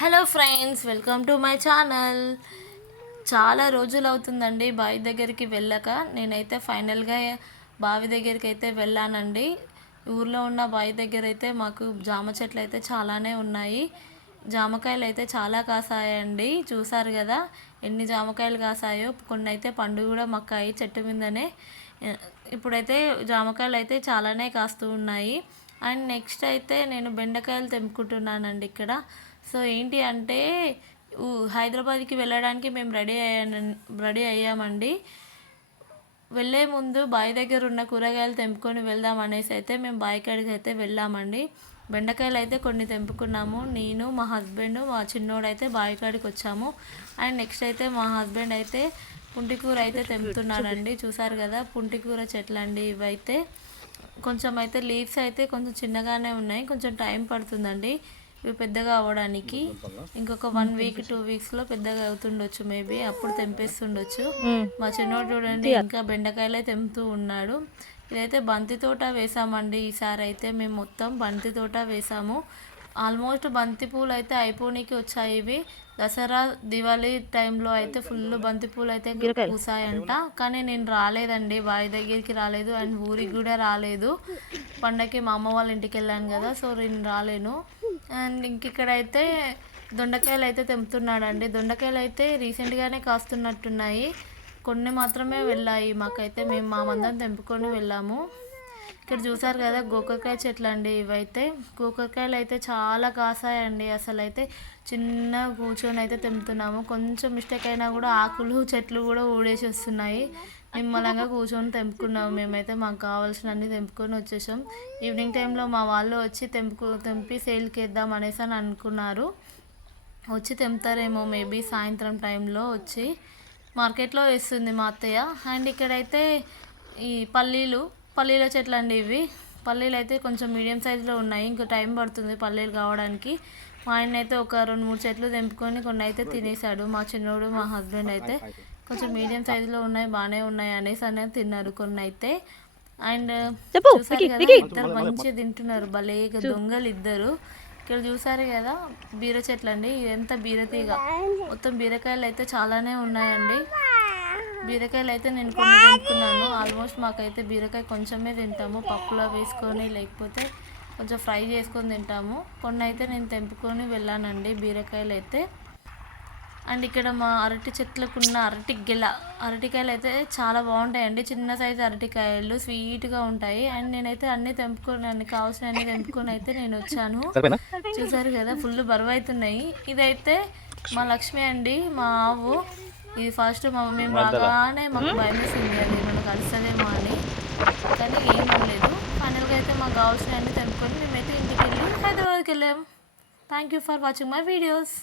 Hello friends, welcome to my channel. చాలా రోజులు అవుతుందండి బావి దగ్గరికి వెళ్ళక. నేనైతే ఫైనల్గా బావి దగ్గరికి అయితే వెళ్ళానండి. ఊర్లో ఉన్న బావి దగ్గర అయితే మాకు జామ చెట్లు అయితే చాలానే ఉన్నాయి. జామకాయలు అయితే చాలా కాసాయండి. చూసారు కదా ఎన్ని జామకాయలు కాసాయో. కొన్ని అయితే పండు కూడా మక్కాయి చెట్టు మీదనే. ఇప్పుడైతే జామకాయలు అయితే చాలానే కాస్తూ ఉన్నాయి. అండ్ నెక్స్ట్ అయితే నేను బెండకాయలు తెంపుకుంటున్నానండి ఇక్కడ. సో ఏంటి అంటే హైదరాబాద్కి వెళ్ళడానికి మేము రెడీ అయ్యామండి. వెళ్ళే ముందు బావి దగ్గర ఉన్న కూరగాయలు తెంపుకొని వెళ్దాం అనేసి అయితే మేము బావి కాడికి అయితే వెళ్ళామండి. బెండకాయలు అయితే కొన్ని తెంపుకున్నాము. నేను, మా హస్బెండ్, మా చిన్నోడు అయితే బావి కాడికి వచ్చాము. అండ్ నెక్స్ట్ అయితే మా హస్బెండ్ అయితే పుంటికూర అయితే తెంపుతున్నాడండి. చూసారు కదా పుంటికూర చెట్లు అండి ఇవైతే. కొంచెం అయితే లీవ్స్ అయితే కొంచెం చిన్నగానే ఉన్నాయి, కొంచెం టైం పడుతుందండి ఇవి పెద్దగా అవ్వడానికి. ఇంకొక 1 వీక్ 2 వీక్స్లో పెద్దగా అవుతుండొచ్చు మేబీ, అప్పుడు తెంపేస్తుండొచ్చు. మా చిన్నోడు చూడండి ఇంకా బెండకాయలే తెంపుతూ ఉన్నాడు. ఇదైతే బంతి తోట వేసామండి. ఈసారి అయితే మేము మొత్తం బంతి తోట వేసాము. ఆల్మోస్ట్ బంతి పూలు అయితే అయిపోనీకి వచ్చాయి. ఇవి దసరా దివాళీ టైంలో అయితే ఫుల్ బంతి పూలు అయితే పూసాయంట. కానీ నేను రాలేదండి, బావి దగ్గరికి రాలేదు అండ్ ఊరికి కూడా రాలేదు. పండగకి మా అమ్మ వాళ్ళ ఇంటికి వెళ్ళాను కదా, సో నేను రాలేను. అండ్ ఇంకిక్కడైతే దొండకాయలు అయితే తెంపుతున్నాడండి. దొండకాయలు అయితే రీసెంట్గానే కాస్తున్నట్టున్నాయి, కొన్ని మాత్రమే వెళ్ళాయి మాకైతే. మేము మా మందం తెంపుకొని వెళ్ళాము. ఇక్కడ చూసారు కదా గోకరకాయ చెట్లు అండి ఇవైతే. గోకరకాయలు అయితే చాలా కాసాయండి. అసలు అయితే చిన్న కూర్చొని అయితే తెంపుతున్నాము. కొంచెం మిస్టేక్ అయినా కూడా ఆకులు చెట్లు కూడా ఊడేసి వస్తున్నాయి. నిమ్మలంగా కూర్చొని తెంపుకున్నాము మేమైతే. మాకు కావాల్సినవన్నీ తెంపుకొని వచ్చేసాం. ఈవినింగ్ టైంలో మా వాళ్ళు వచ్చి తెంపి సేల్కి వేద్దాం అనేసి అని అనుకున్నారు. వచ్చి తెంపుతారేమో మేబీ సాయంత్రం టైంలో వచ్చి. మార్కెట్లో వేస్తుంది మా అత్తయ్య. అండ్ ఇక్కడైతే ఈ పల్లీల చెట్లు అండి ఇవి. పల్లీలు అయితే కొంచెం మీడియం సైజులో ఉన్నాయి, ఇంకా టైం పడుతుంది పల్లీలు కావడానికి. మా ఆయన అయితే ఒక 2-3 చెట్లు తెంపుకొని కొన్ని అయితే తినేసాడు. మా చిన్నోడు, మా హస్బెండ్ అయితే కొంచెం మీడియం సైజులో ఉన్నాయి, బాగానే ఉన్నాయి అనేసి అనేది తిన్నారు కొన్ని అయితే. అండ్ చూసారు కదా ఇద్దరు మంచిగా తింటున్నారు, భలేగా దొంగలు ఇద్దరు. ఇక్కడ చూసారు కదా బీర చెట్లు అండి. ఇదంతా బీరతీగ, మొత్తం బీరకాయలు అయితే చాలానే ఉన్నాయండి. బీరకాయలు అయితే నేను కొన్ని తింటున్నాను. ఆల్మోస్ట్ మాకైతే బీరకాయ కొంచెమే తింటాము, పప్పులో వేసుకొని లేకపోతే కొంచెం ఫ్రై చేసుకొని తింటాము. కొన్ని అయితే నేను తెంపుకొని వెళ్ళానండి బీరకాయలు అయితే. అండ్ ఇక్కడ మా అరటి చెట్లకున్న అరటికాయలు అయితే చాలా బాగుంటాయండి. చిన్న సైజు అరటికాయలు స్వీట్గా ఉంటాయి. అండ్ నేనైతే అన్నీ కావాల్సిన అన్నీ తెంపుకొని అయితే నేను వచ్చాను. చూసారు కదా ఫుల్ బరువు అవుతున్నాయి. ఇదైతే మా లక్ష్మి అండి, మా ఆవు. ఇది ఫస్ట్ మేము బాగానే మాకు భయం వేసింది, అది మనకు అరుస్తుందేమో అని. కానీ ఏమనలేదు. ఫైనల్గా అయితే మాకు కావాల్సినవన్నీ తెంపుకొని మేమైతే ఇంటికి వెళ్ళి హైదరాబాద్కి వెళ్ళాము. Thank you for watching my videos.